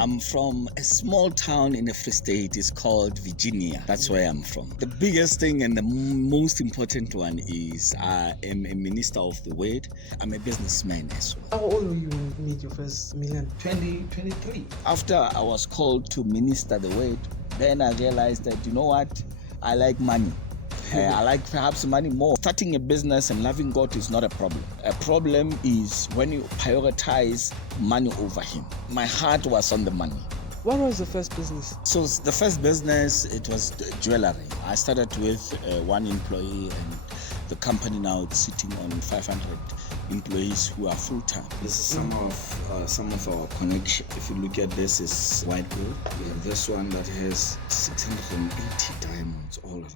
I'm from a small town in the Free State. It's called Virginia. That's where I'm from. The biggest thing and the most important one is I am a minister of the word. I'm a businessman as well. How old were you when you made your first million? 23. After I was called to minister the word, then I realized that, you know what, I like money. I like perhaps money more. Starting a business and loving God is not a problem. A problem is when you prioritize money over Him. My heart was on the money. What was the first business? So the first business, it was jewelry. I started with one employee, and the company now is sitting on 500 employees who are full-time. This is some of our connection. If you look at this, is white gold. We have this one that has 680 diamonds all around.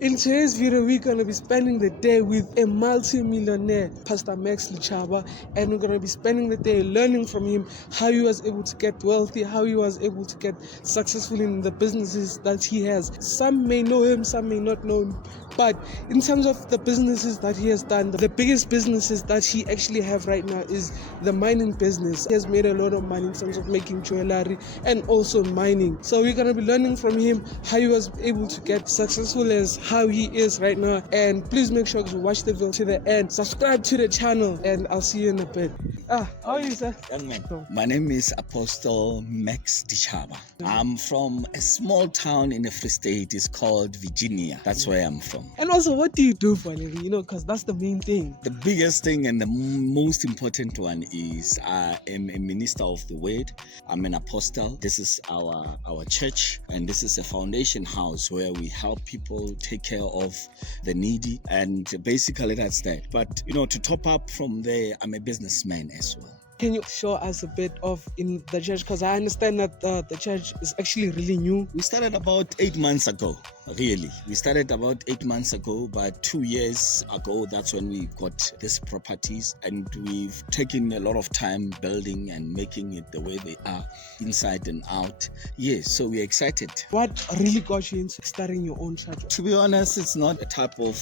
In today's video, we're going to be spending the day with a multi-millionaire, Pastor Max Luchaba, and we're going to be spending the day learning from him how he was able to get wealthy, how he was able to get successful in the businesses that he has. Some may know him, some may not know him, but in terms of the businesses that he has done, the biggest businesses that he actually have right now is the mining business. He has made a lot of money in terms of making jewelry and also mining. So we're going to be learning from him how he was able to get successful as how he is right now. And please make sure to watch the video to the end, subscribe to the channel, and I'll see you in a bit. How are you, sir? Young man, my name is Apostle Max Luchaba. I'm from a small town in the Free State. It's called Virginia. That's where I'm from. And also, what do you do for a living? Because that's the main thing. The biggest thing and the most important one is I am a minister of the word. I'm an apostle. This is our church, and this is a foundation house where we help people take care of the needy, and basically that's that. But to top up from there, I'm a businessman as well. Can you show us a bit of in the church? Because I understand that the church is actually really new. We started about 8 months ago, really. We started about 8 months ago, but 2 years ago, that's when we got these properties, and we've taken a lot of time building and making it the way they are, inside and out. Yes, so we're excited. What really got you into starting your own church? To be honest, it's not a type of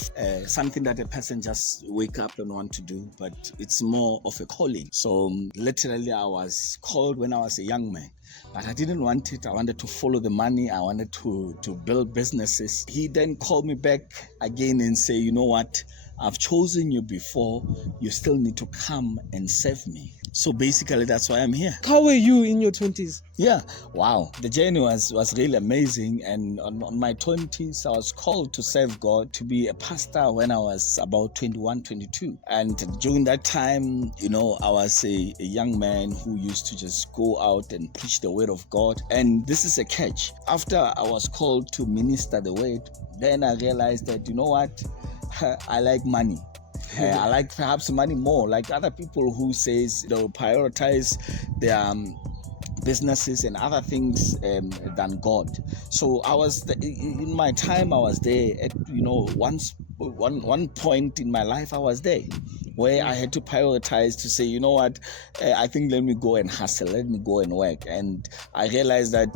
something that a person just wake up and want to do, but it's more of a calling. So literally, I was called when I was a young man, but I didn't want it. I wanted to follow the money. I wanted to build businesses. He then called me back again and say, you know what? I've chosen you before. You still need to come and serve me. So basically, that's why I'm here. How were you in your 20s? Yeah, wow. The journey was really amazing. And on my 20s, I was called to serve God, to be a pastor when I was about 21, 22. And during that time, I was a young man who used to just go out and preach the word of God. And this is a catch. After I was called to minister the word, then I realized that, you know what? I like money. I like perhaps money more, like other people who says they'll prioritize their businesses and other things than God. So I was in my time I was there at one point in my life I was there where I had to prioritize to say, you know what, I think let me go and hustle, let me go and work. And I realized that,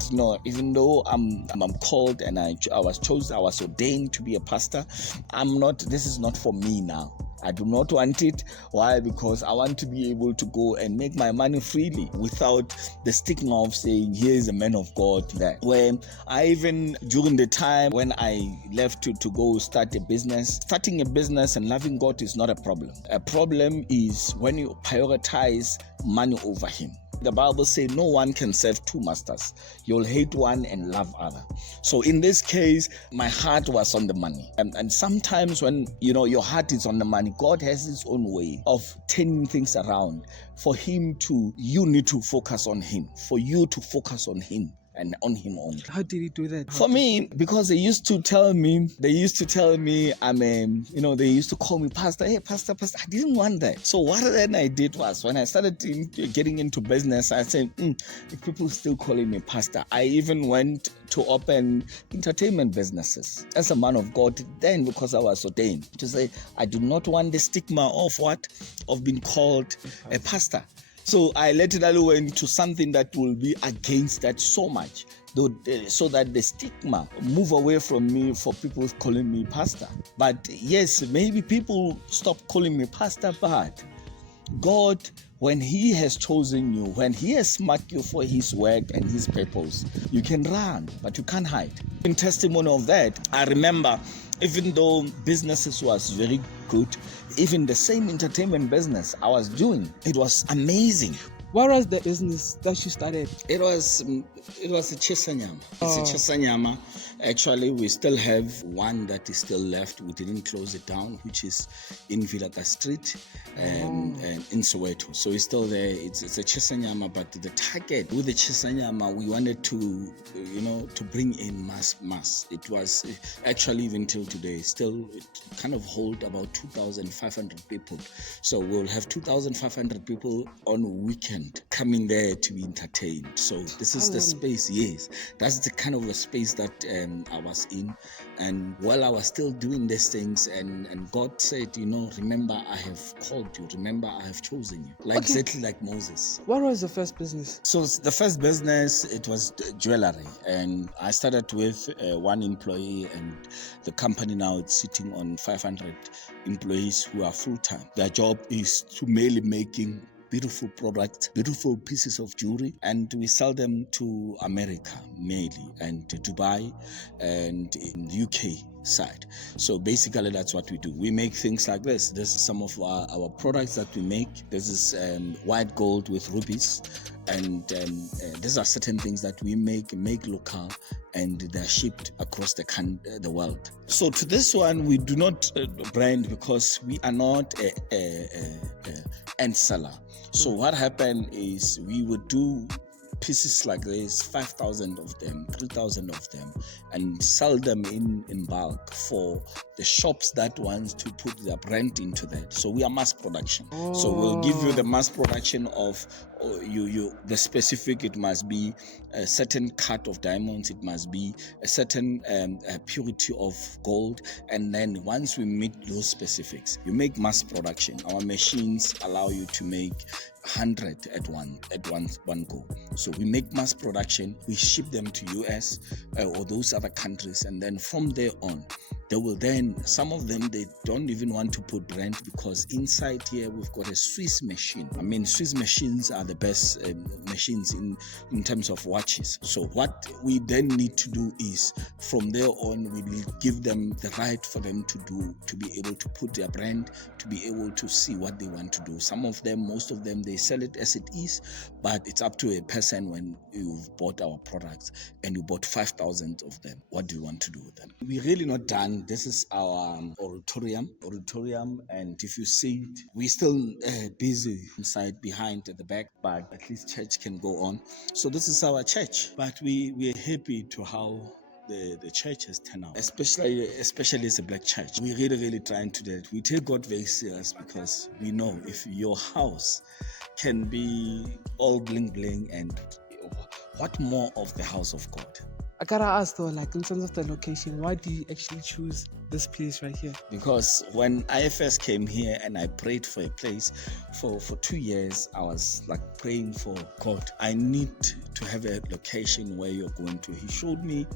even though I'm called and I was chosen, I was ordained to be a pastor, this is not for me now. I do not want it. Why? Because I want to be able to go and make my money freely without the stigma of saying, here is a man of God. Where I even, during the time when I left to go start a business, starting a business and loving God is not a problem. A problem is when you prioritize money over Him. The Bible says no one can serve two masters. You'll hate one and love other. So in this case, my heart was on the money. And sometimes when your heart is on the money, God has His own way of turning things around. You need to focus on Him. For you to focus on Him. And on Him only. How did He do that? For me, because they used to tell me, they used to call me pastor. Hey, pastor. I didn't want that. So what then I did was, when I started getting into business, I said, if people still calling me pastor, I even went to open entertainment businesses as a man of God then, because I was ordained, to say, I do not want the stigma of being called a pastor. So I literally went to something that will be against that so much, so that the stigma move away from me for people calling me pastor. But yes, maybe people stop calling me pastor, but God, when He has chosen you, when He has marked you for His work and His purpose, you can run, but you can't hide. In testimony of that, I remember, even though businesses was very good, even the same entertainment business I was doing, it was amazing. What was the business that you started? It was a chisanyama. It's a chisanyama. Actually, we still have one that is still left. We didn't close it down, which is in Vilaka Street and in Soweto. So it's still there. It's a chisanyama, but the target with the chisanyama, we wanted to, to bring in mass. It was actually, even till today, still it kind of hold about 2,500 people. So we'll have 2,500 people on a weekend coming there to be entertained. So this is the space. Yes, that's the kind of a space that I was in. And while I was still doing these things, and God said, remember I have called you, remember I have chosen you, exactly like Moses. What was the first business? So the first business, it was jewelry, and I started with one employee, and the company now it's sitting on 500 employees who are full-time. Their job is to mainly making beautiful products, beautiful pieces of jewelry, and we sell them to America mainly, and to Dubai, and in the UK side. So basically that's what we do. We make things like this. This is some of our products that we make. This is white gold with rubies, and these are certain things that we make local, and they're shipped across the world. So to this one, we do not brand, because we are not a end seller. So what happened is we would do pieces like this, 5,000 of them, 3,000 of them, and sell them in bulk for the shops that wants to put their brand into that. So we are mass production. So we'll give you the mass production of the specific. It must be a certain cut of diamonds, it must be a certain purity of gold, and then once we meet those specifics, you make mass production. Our machines allow you to make 100 at one go. So we make mass production, we ship them to US or those other countries, and then from there on, they will then, some of them, they don't even want to put brand, because inside here we've got a Swiss machine. I mean, Swiss machines are the best machines in terms of watches. So what we then need to do is, from there on, we will give them the right for them to be able to put their brand, to be able to see what they want to do. Some of them, most of them, they sell it as it is, but it's up to a person. When you've bought our products and you bought 5,000 of them, what do you want to do with them? We're really not done. This is our auditorium, and if you see it, we're still busy inside, behind, at the back, but at least church can go on. So this is our church, but we're happy to how the church has turned out, especially as a black church. We're really trying to do that. We take God very serious, because we know if your house can be all bling, and what more of the house of God? I gotta ask though, in terms of the location, why do you actually choose this place right here? Because when I first came here and I prayed for a place for 2 years, I was praying for God, I need to have a location where you're going to. He showed me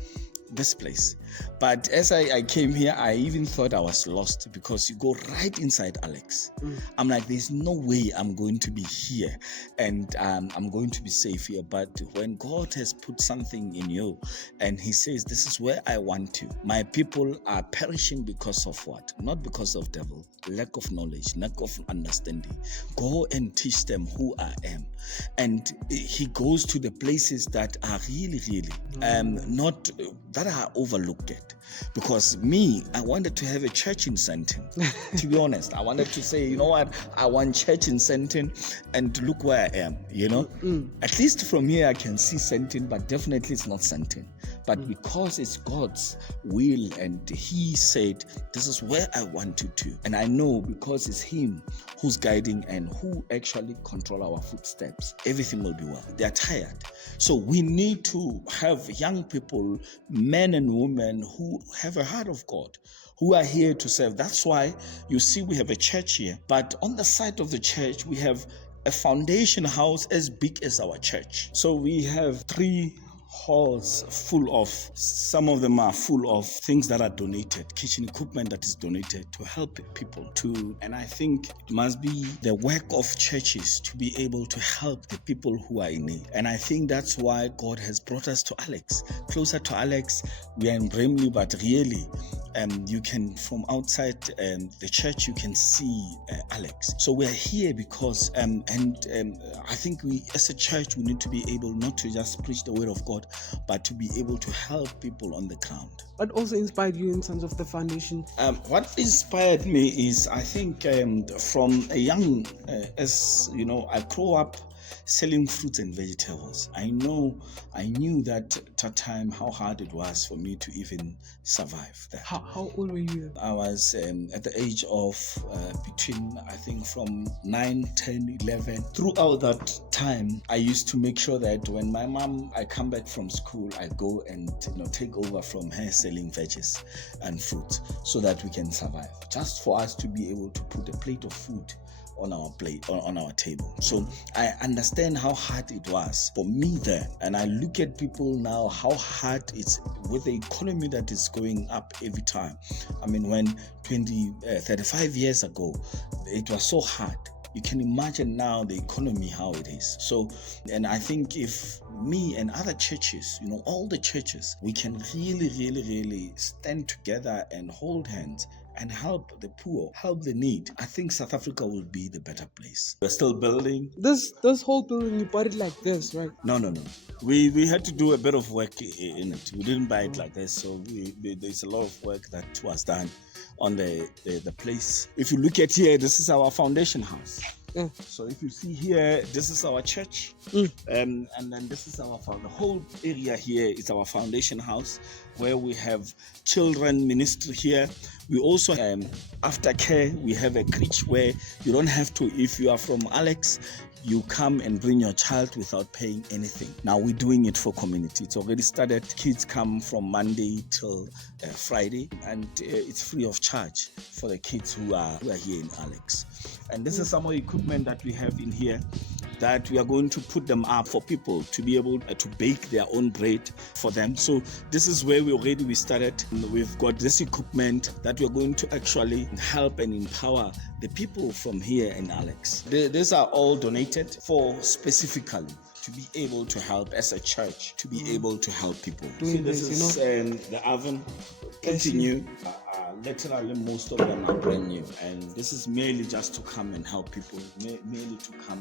this place, but as I came here, I even thought I was lost, because you go right inside Alex. I'm like, there's no way I'm going to be here and I'm going to be safe here. But when God has put something in you and He says, this is where I want you, my people are perishing because of what? Not because of devil, lack of knowledge, lack of understanding. Go and teach them who I am. And He goes to the places that are really not that are overlooked it. Because I wanted to have a church in Sandton. To be honest, I wanted to say, you know what, I want church in Sandton, and look where I am, At least from here I can see Sandton, but definitely it's not Sandton. But because it's God's will, and He said, this is where I want you to. And I know, because it's Him who's guiding and who actually control our footsteps, everything will be well. They're tired. So we need to have young people, men and women, who have a heart of God, who are here to serve. That's why you see we have a church here, but on the side of the church we have a foundation house as big as our church. So we have 3 halls full of, some of them are full of things that are donated, kitchen equipment that is donated to help people and I think it must be the work of churches to be able to help the people who are in need. And I think that's why God has brought us to Alex, closer to Alex. We are in Bramley, but really you can, from outside the church, you can see Alex. So we're here because I think we as a church, we need to be able not to just preach the word of God, but to be able to help people on the ground. What also inspired you in terms of the foundation? What inspired me is, I think from a young, as you know, I grew up selling fruits and vegetables. I knew that at that time how hard it was for me to even survive that. How old were you? I was at the age of between, I think, from 9, 10, 11. Throughout that time, I used to make sure that when my mom, I come back from school, I go and take over from her selling veggies and fruit so that we can survive. Just for us to be able to put a plate of food on our plate, on our table. So I understand how hard it was for me then, and I look at people now, how hard it's with the economy that is going up every time. I mean, when 35 years ago, it was so hard. You can imagine now the economy, how it is. So, and I think if me and other churches, all the churches, we can really stand together and hold hands and help the poor, help the need, I think South Africa will be the better place. We're still building. This whole building, you bought it like this, right? No. We had to do a bit of work in it. We didn't buy it like this, so there's a lot of work that was done on the place. If you look at here, this is our foundation house. Yeah. So if you see here, this is our church, and then this is the whole area here is our foundation house, where we have children ministry here. We also aftercare. We have a crèche where you don't have to, if you are from Alex, you come and bring your child without paying anything. Now we're doing it for community. It's already started. Kids come from Monday till Friday, and it's free of charge for the kids who are here in Alex. And this is some of the equipment that we have in here that we are going to put them up for people to be able to bake their own bread for them. So this is where we started. We've got this equipment that we're going to actually help and empower the people from here in Alex. These are all donated for specifically to be able to help as a church, to be able to help people. See, this is the oven, continue. Literally, most of them are brand new, and this is merely just to come and help people, merely to come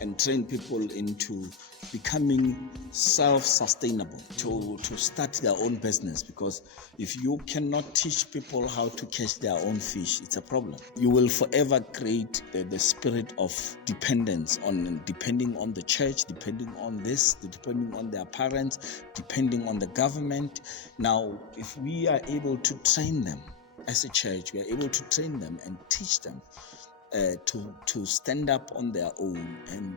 and train people into becoming self-sustainable, to start their own business. Because if you cannot teach people how to catch their own fish, it's a problem. You will forever create the spirit of dependence depending on the church, depending on this, depending on their parents, depending on the government. Now, if we are able to train them as a church, we are able to train them and teach them to stand up on their own and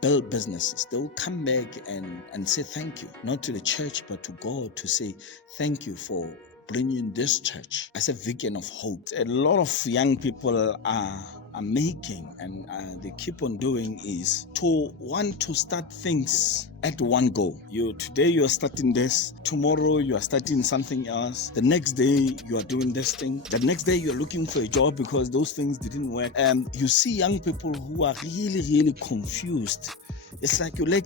build businesses. They will come back and say thank you, not to the church, but to God, to say thank you for bringing this church as a beacon of hope. A lot of young people are making, and they keep on doing, is to want to start things at one go. Today you are starting this, tomorrow you are starting something else, the next day you are doing this thing, the next day you are looking for a job because those things didn't work. You see young people who are really confused. It's like you lack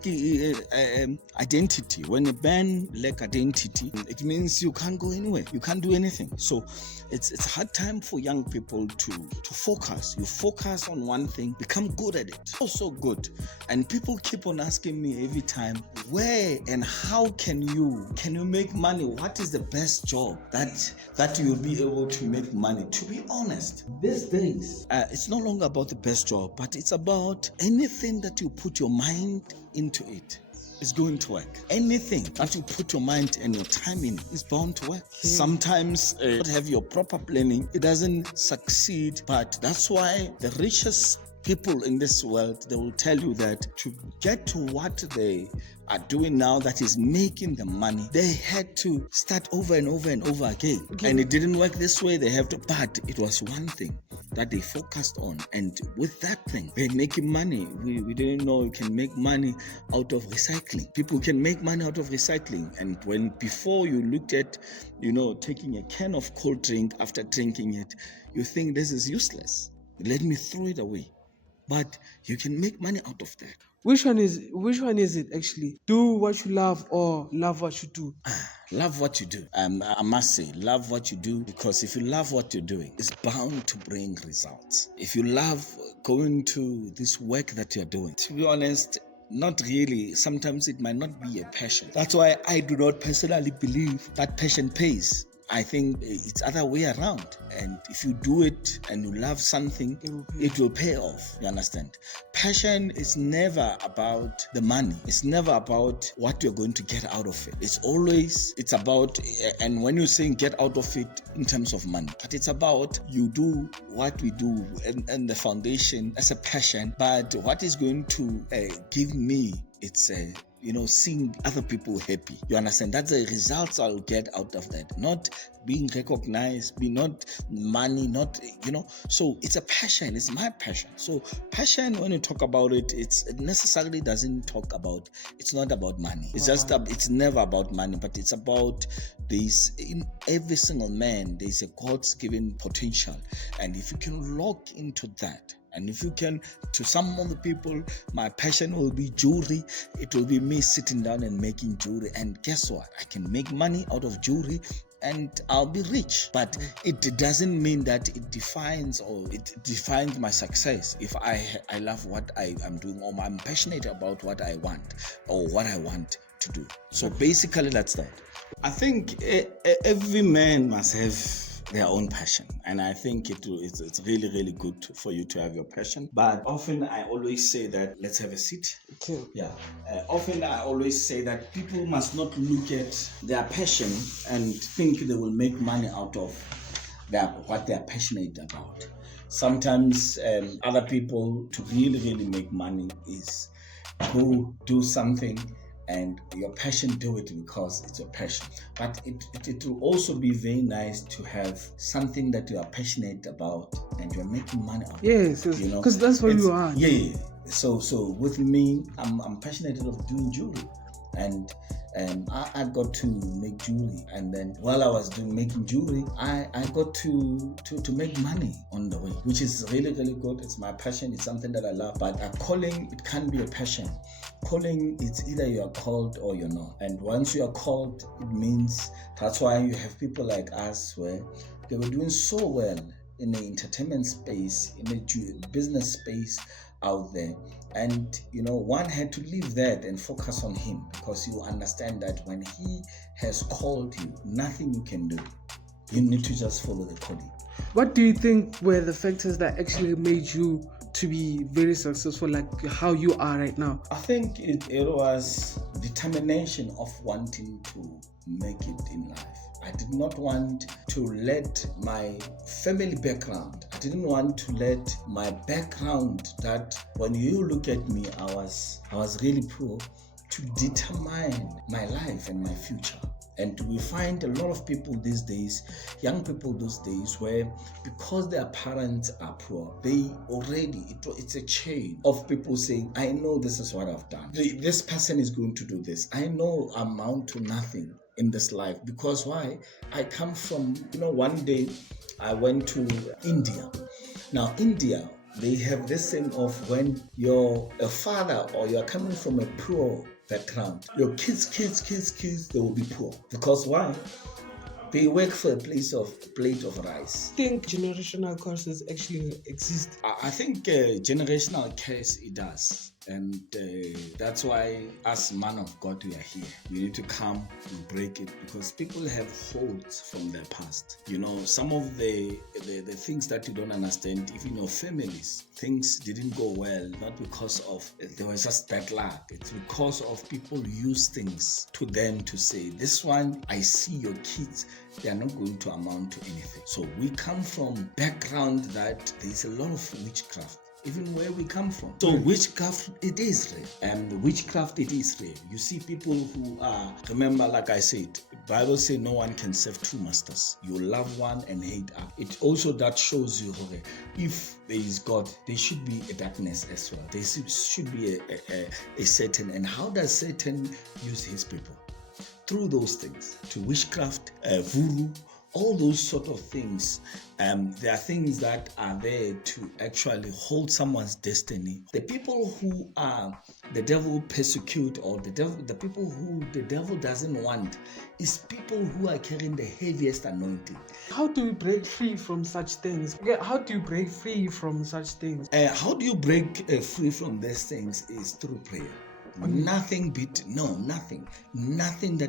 identity. When a man lack identity, it means you can't go anywhere. You can't do anything. So it's a hard time for young people to focus. You focus on one thing, become good at it. So good. And people keep on asking me every time, where and how can you make money? What is the best job that you'll be able to make money? To be honest, these days, it's no longer about the best job, but it's about anything that you put your mind into it is going to work. Anything that you put your mind and your time in is bound to work. Sometimes have your proper planning, it doesn't succeed, but that's why the richest people in this world, they will tell you that to get to what they are doing now that is making them money, they had to start over and over and over again. And it didn't work this way, they have to, but it was one thing that they focused on, and with that thing they're making money. We didn't know you can make money out of recycling. People can make money out of recycling. And when before you looked at taking a can of cold drink, after drinking it you think this is useless, let me throw it away. But you can make money out of that. Which one is it actually? Do what you love or love what you do? Love what you do. I must say, love what you do, because if you love what you're doing, it's bound to bring results. If you love going to this work that you're doing, to be honest, not really. Sometimes it might not be a passion. That's why I do not personally believe that passion pays. I think it's other way around. And if you do it and you love something, it will pay off. You understand? Passion is never about the money. It's never about what you're going to get out of it. It's about, and when you're saying get out of it in terms of money, but it's about you do what we do and the foundation as a passion. But what is going to give me, it's seeing other people happy. You understand? That's the results I'll get out of that. Not being recognized, not money, So it's a passion. It's my passion. So passion, when you talk about it, it necessarily doesn't talk about, it's not about money. It's it's never about money, but it's about in every single man, there's a God's given potential. And if you can lock into that, and if you can, to some of the people, my passion will be jewelry. It will be me sitting down and making jewelry. And guess what? I can make money out of jewelry and I'll be rich. But it doesn't mean that it defines my success if I love what I am doing, or I'm passionate about what I want or what I want to do. So basically that's that. I think every man must have their own passion, and I think it's really, really good for you to have your passion. But often I always say that, let's have a seat. Okay. Yeah. Often I always say that people must not look at their passion and think they will make money out of what they're passionate about. Sometimes other people, to really, really make money, is go do something and your passion, do it because it's your passion. But it will also be very nice to have something that you are passionate about and you're making money out of. Yes, because that's what you are. Yeah. So with me, I'm passionate about doing jewelry, and I got to make jewelry, and then while I was making jewelry, I got to make money on the way, which is really, really good. It's my passion. It's something that I love. But a calling, it can't be a passion. Calling, it's either you are called or you're not. And once you are called, it means, that's why you have people like us where they were doing so well in the entertainment space, in the business space out there. And one had to leave that and focus on him, because you understand that when he has called you, nothing you can do. You need to just follow the calling. What do you think were the factors that actually made you to be very successful, like how you are right now? I think it was determination of wanting to make it in life. I did not want to let my family background, I didn't want to let my background, that when you look at me, I was really poor, to determine my life and my future. And we find a lot of people these days, young people those days, where because their parents are poor, they already, it's a chain of people saying, I know this is what I've done. This person is going to do this. I know I amount to nothing in this life. Because why? I come from, one day I went to India. Now, India, they have this thing of when you're a father or you're coming from a poor background, your kids, they will be poor. Because why? They work for a plate of rice. I think generational curses actually exist. I think generational curse, it does. And that's why, as man of God, we are here. We need to come and break it, because people have holds from their past. Some of the things that you don't understand, even your families, things didn't go well, not because of, there was just bad luck. It's because of people use things to them to say, this one, I see your kids, they are not going to amount to anything. So we come from background that there's a lot of witchcraft. even where we come from. So witchcraft, it is real. And witchcraft, it is real. You see people who are, remember, like I said, Bible says no one can serve two masters. You love one and hate other. It also that shows you, okay, if there is God, there should be a darkness as well. There should be a Satan. And how does Satan use his people? Through those things, to witchcraft, voodoo, all those sort of things. There are things that are there to actually hold someone's destiny. The people who are the devil persecute, or the people who the devil doesn't want, is people who are carrying the heaviest anointing. How do you break free from such things? How do you break free from such things? How do you break free from these things is through prayer. Nothing that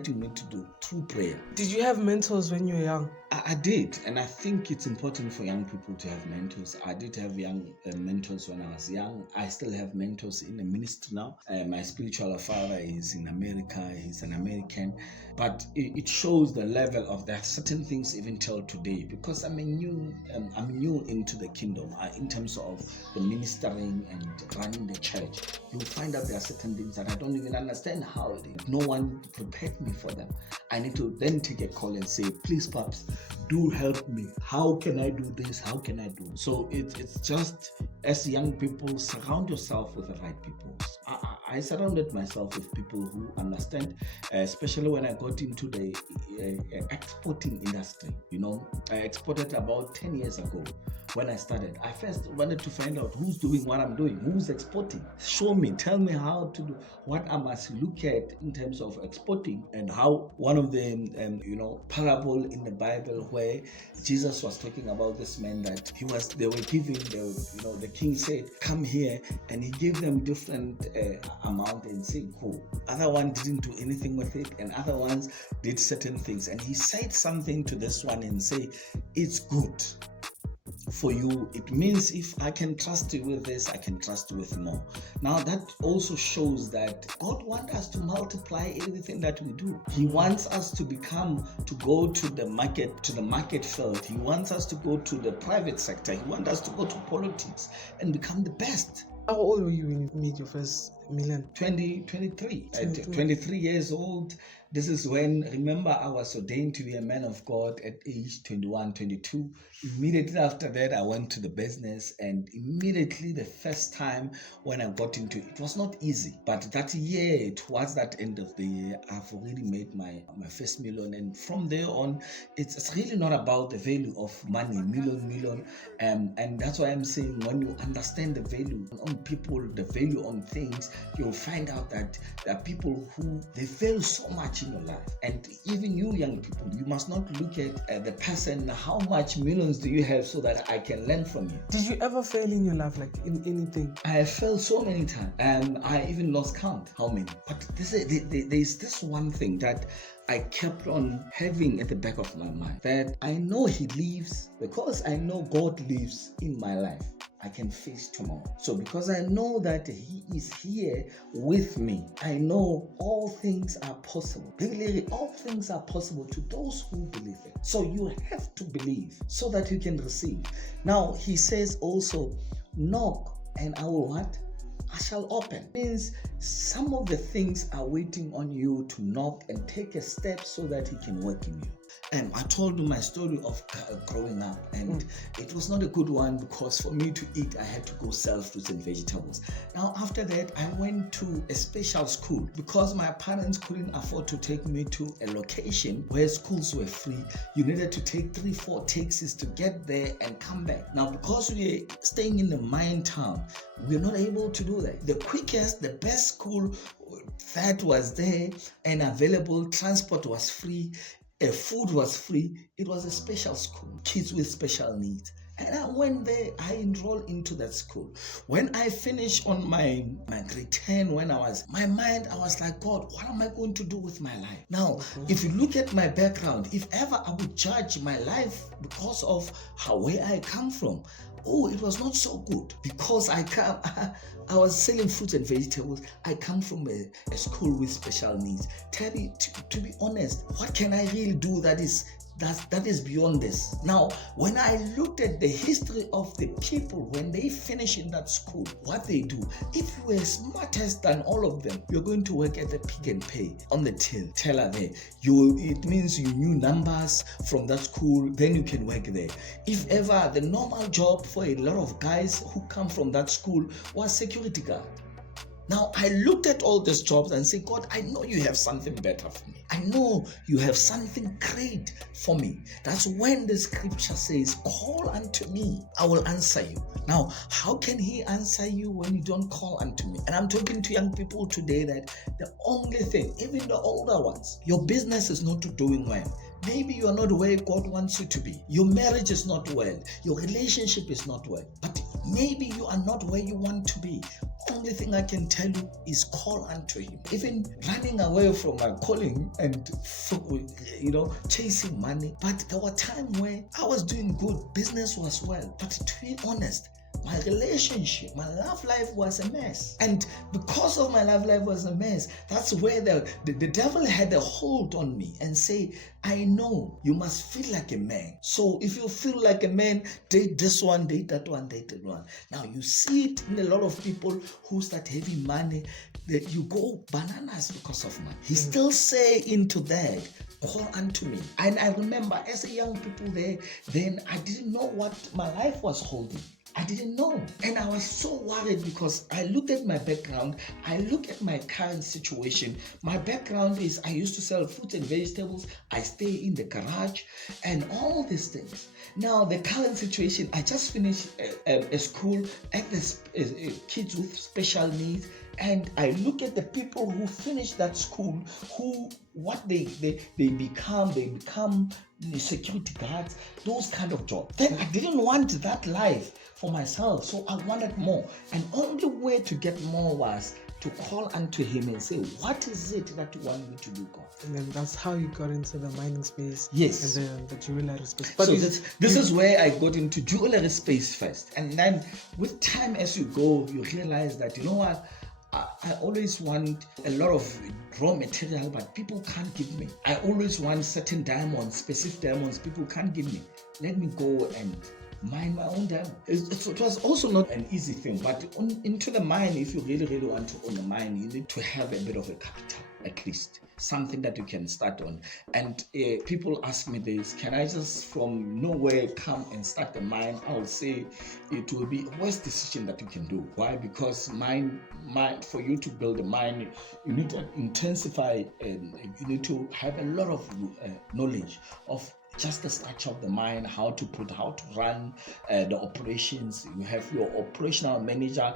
you need to do, through prayer. Did you have mentors when you were young? I did, and I think it's important for young people to have mentors. I did have young mentors when I was young. I still have mentors in the ministry now. My spiritual father is in America. He's an American, but it shows the level of there are certain things even till today, because I'm new into the kingdom in terms of the ministering and running the church. You'll find out there are certain things that I don't even understand how it is. No one prepared me for them. I need to then take a call and say, please, Pops, do help me. How can I do this? How can I do? So it's just, as young people, surround yourself with the right people. I surrounded myself with people who understand, especially when I got into the exporting industry. I exported about 10 years ago. When I started, I first wanted to find out who's doing what I'm doing, who's exporting. Show me, tell me how to do, what I must look at in terms of exporting, and how one of the parable in the Bible where Jesus was talking about this man that they were giving, the king said, come here, and he gave them different amount and said, cool. Other one didn't do anything with it, and other ones did certain things. And he said something to this one and say, it's good for you. It means if I can trust you with this, I can trust you with more. Now that also shows that God wants us to multiply everything that we do. He wants us to go to the market field. He wants us to go to the private sector. He wants us to go to politics and become the best. How old were you when you made your first million? 23. At 23 years old. This is when, remember, I was ordained to be a man of God at age 21, 22. Immediately after that, I went to the business, and immediately the first time when I got into it, it was not easy. But that year, towards that end of the year, I've already made my first million. And from there on, it's really not about the value of money, million. And that's why I'm saying, when you understand the value on people, the value on things, you'll find out that there are people who, they fail so much in your life. And even you young people, you must not look at the person, how much millions do you have, so that I can learn from you. Did you ever fail in your life, like in anything? I have failed so many times, and I even lost count how many. But there's this one thing that I kept on having at the back of my mind, that I know He lives, because I know God lives in my life, I can face tomorrow. So because I know that He is here with me, I know all things are possible. Really, all things are possible to those who believe it. So you have to believe so that you can receive. Now He says also, knock and I will what? I shall open. It means some of the things are waiting on you to knock and take a step so that He can work in you. And I told you my story of growing up, and it was not a good one, because for me to eat, I had to go sell fruits and vegetables. Now, after that, I went to a special school because my parents couldn't afford to take me to a location where schools were free. You needed to take 3-4 taxis to get there and come back. Now, because we were staying in the mine town, we were not able to do that. The quickest, the best school that was there and available, transport was free, food was free. It was a special school, kids with special needs. And I went there, I enrolled into that school. When I finished on my grade 10, I was like, God, what am I going to do with my life? Now, if you look at my background, if ever I would judge my life because of where I come from, it was not so good, because I was selling fruits and vegetables. I come from a school with special needs. To be honest, what can I really do that that is beyond this. Now, when I looked at the history of the people when they finish in that school, what they do, if you were smartest than all of them, you're going to work at the Pick and Pay on the teller there. It means you knew numbers from that school, then you can work there. If ever, the normal job for a lot of guys who come from that school was security guard. Now, I looked at all these jobs and said, God, I know you have something better for me. I know you have something great for me. That's when the scripture says, call unto me, I will answer you. Now, how can he answer you when you don't call unto me? And I'm talking to young people today that the only thing, even the older ones, your business is not doing well. Maybe you are not where God wants you to be. Your marriage is not well. Your relationship is not well. But maybe you are not where you want to be. Only thing I can tell you is call unto him. Even running away from my calling and chasing money. But there were times where I was doing good. Business was well. But to be honest, my relationship, my love life was a mess. And because of my love life was a mess, that's where the devil had a hold on me and say, I know you must feel like a man. So if you feel like a man, date this one, date that one, date that one. Now you see it in a lot of people who start having money, that you go bananas because of money. He still say into that, call unto me. And I remember as a young people there, then I didn't know what my life was holding. I didn't know. And I was so worried because I looked at my background. I look at my current situation. My background is I used to sell fruits and vegetables. I stay in the garage and all these things. Now, the current situation, I just finished a school at this kids with special needs. And I look at the people who finish that school, what they become the security guards, those kind of jobs. Then I didn't want that life for myself, so I wanted more. And only way to get more was to call unto him and say, what is it that you want me to do, God? And then that's how you got into the mining space. Yes. And then the jewelry space. But so this is where I got into jewelry space first. And then with time as you go, you realize that, you know what, I always want a lot of raw material, but people can't give me. I always want certain diamonds, specific diamonds, people can't give me. Let me go and mine my own diamond. It was also not an easy thing, but into the mine, if you really, really want to own a mine, you need to have a bit of a capital, at least. Something that you can start on. And people ask me this, can I just from nowhere come and start a mine? I'll say it will be a worst decision that you can do. Why? Because for you to build a mine, you need to intensify and you need to have a lot of knowledge of just the structure of the mine, how to run the operations. You have your operational manager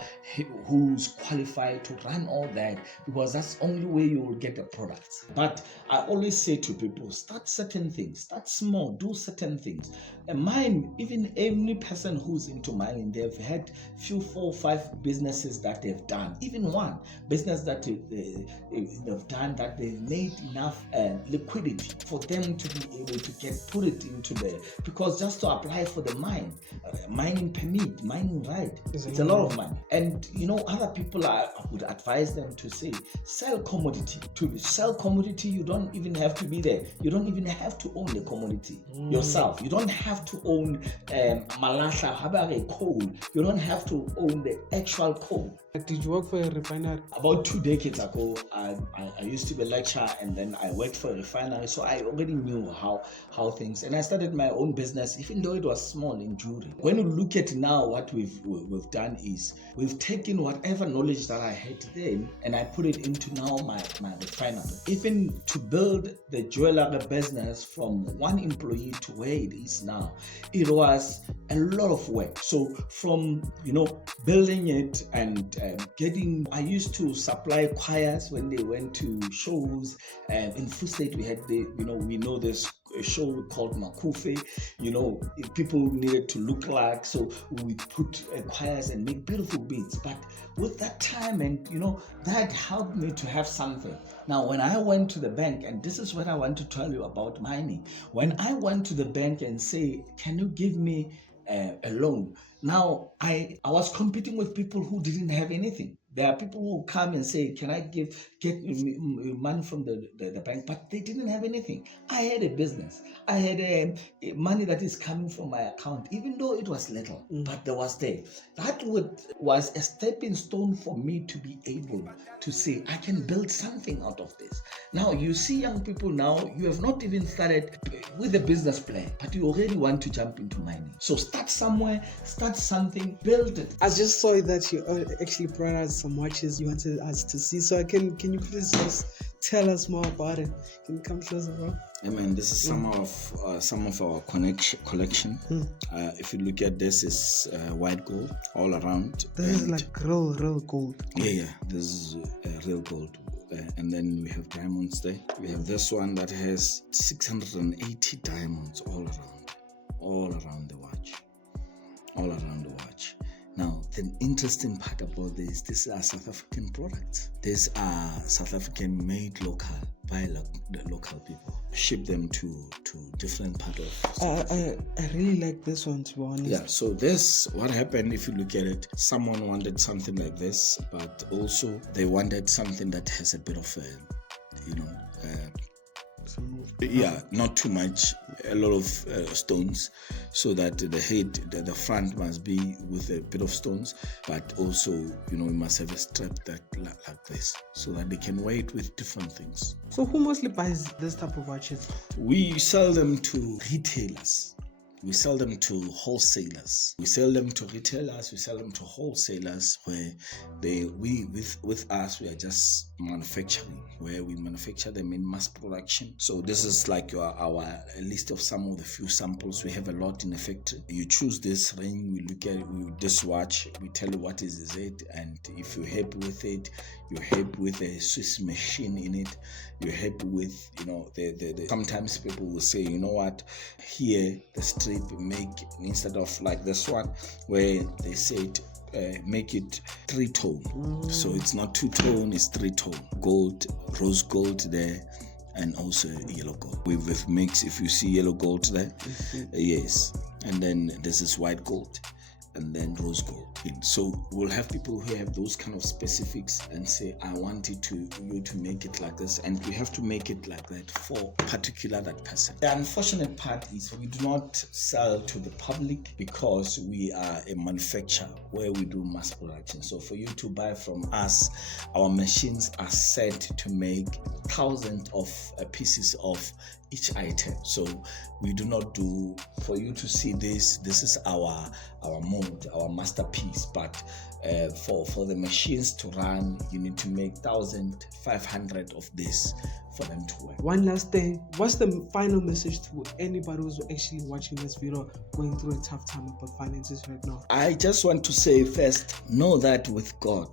who's qualified to run all that, because that's the only way you will get the products. But I always say to people, start certain things, start small, do certain things. A mine, even any person who's into mining, they've had 4 or 5 businesses that they've done, even one business that they've done that they've made enough liquidity for them to be able to put it into there, because just to apply for the mining permit, mining right, it's a lot of money. And other people, I would advise them to say, sell commodity. To sell commodity, you don't even have to be there. You don't even have to own the commodity yourself. You don't have to own malahla, habare coal. You don't have to own the actual coal. Did you work for a refinery? About 2 decades ago, I used to be a lecturer, and then I worked for a refinery, so I already knew how things. And I started my own business, even though it was small in jewelry. When you look at now, what we've done is we've taken whatever knowledge that I had then, and I put it into now my refinery. Even to build the jewelry business from 1 employee to where it is now, it was a lot of work. So from building it and I used to supply choirs when they went to shows. In Free State we had we know this show called Makufe. People needed to look like, so we put choirs and make beautiful beats. But with that time, and that helped me to have something. Now when I went to the bank, and this is what I want to tell you about mining, when I went to the bank and say, can you give me a loan? Now I was competing with people who didn't have anything. There are people who come and say, can I get money from the bank? But they didn't have anything. I had a business. I had money that is coming from my account, even though it was little, but there was there. That was a stepping stone for me to be able to say, I can build something out of this. Now, you see young people now, you have not even started with a business plan, but you already want to jump into mining. So start somewhere, start something, build it. I just saw that you actually brought us some watches you wanted us to see. So can you please just tell us more about it? Can you come closer, bro? I mean, this is some of our collection. If you look at this, is white gold all around. This is like real gold. Yeah. This is real gold. And then we have diamonds there. We have this one that has 680 diamonds all around the watch. Now, the interesting part about this, these are South African products. These are South African made local by the local people. Ship them to different part of I really like this one, to be honest. Yeah, so this, what happened, if you look at it, someone wanted something like this, but also they wanted something that has a bit of not too much, a lot of stones, so that the head, the front must be with a bit of stones, but also, we must have a strap that like this, so that they can wear it with different things. So who mostly buys this type of watches? We sell them to retailers. We sell them to wholesalers. We sell them to retailers. We sell them to wholesalers, where with us, we are just manufacturing, where we manufacture them in mass production. So this is like our list of some of the few samples. We have a lot in the factory. You choose this ring, we look at it, this watch, we tell you what is it, and if you're happy with it, you're happy with a Swiss machine in it, you're happy with, sometimes people will say, you know what, here the strip make, instead of like this one where they said make it 3-tone. So it's not 2-tone, it's 3-tone. Gold, rose gold there, and also yellow gold. We've mixed, if you see yellow gold there, yes. And then this is white gold, and then rose gold. So we'll have people who have those kind of specifics and say, I want you to make it like this, and we have to make it like that for particular that person. The unfortunate part is we do not sell to the public because we are a manufacturer where we do mass production. So for you to buy from us, our machines are set to make thousands of pieces of each item. So we do not do, for you to see this is our mold, our masterpiece, but for the machines to run, you need to make 1,500 of this for them to work. One last thing, what's the final message to anybody who's actually watching this video going through a tough time about finances right now? I just want to say first, know that with God,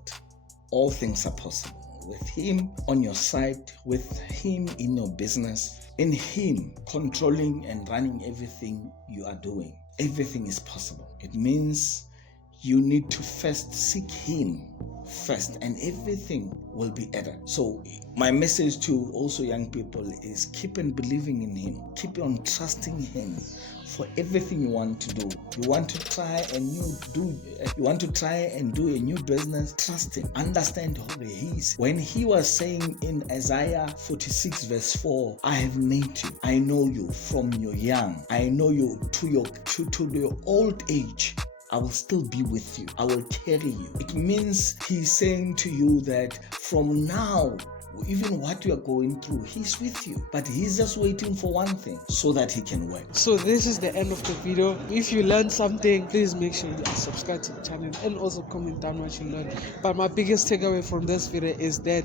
all things are possible. With Him on your side, with Him in your business, in Him controlling and running everything you are doing, everything is possible. It means you need to first seek Him first, and everything will be added. So my message to also young people is keep on believing in Him, keep on trusting Him for everything you want to do. You want to try and do a new business, trust Him, understand who He is. When He was saying in Isaiah 46 verse 4, I have made you, I know you from your young, I know you to your old age, I will still be with you, I will carry you. It means He's saying to you that from now, even what you are going through, He's with you, but He's just waiting for one thing, so that He can work. So this is the end of the video. If you learned something, please make sure you subscribe to the channel and also comment down what you learned. But my biggest takeaway from this video is that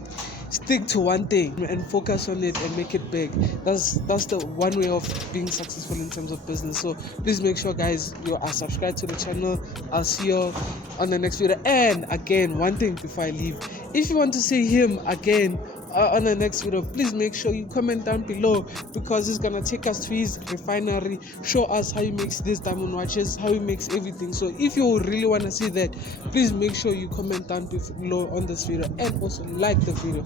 stick to one thing and focus on it and make it big. That's the one way of being successful in terms of business. So please make sure, guys, you are subscribed to the channel. I'll see you on the next video. And again, one thing before I leave, if you want to see him again on the next video, please make sure you comment down below, because it's gonna take us to his refinery, show us how he makes these diamond watches, how he makes everything. So if you really want to see that, please make sure you comment down below on this video and also like the video.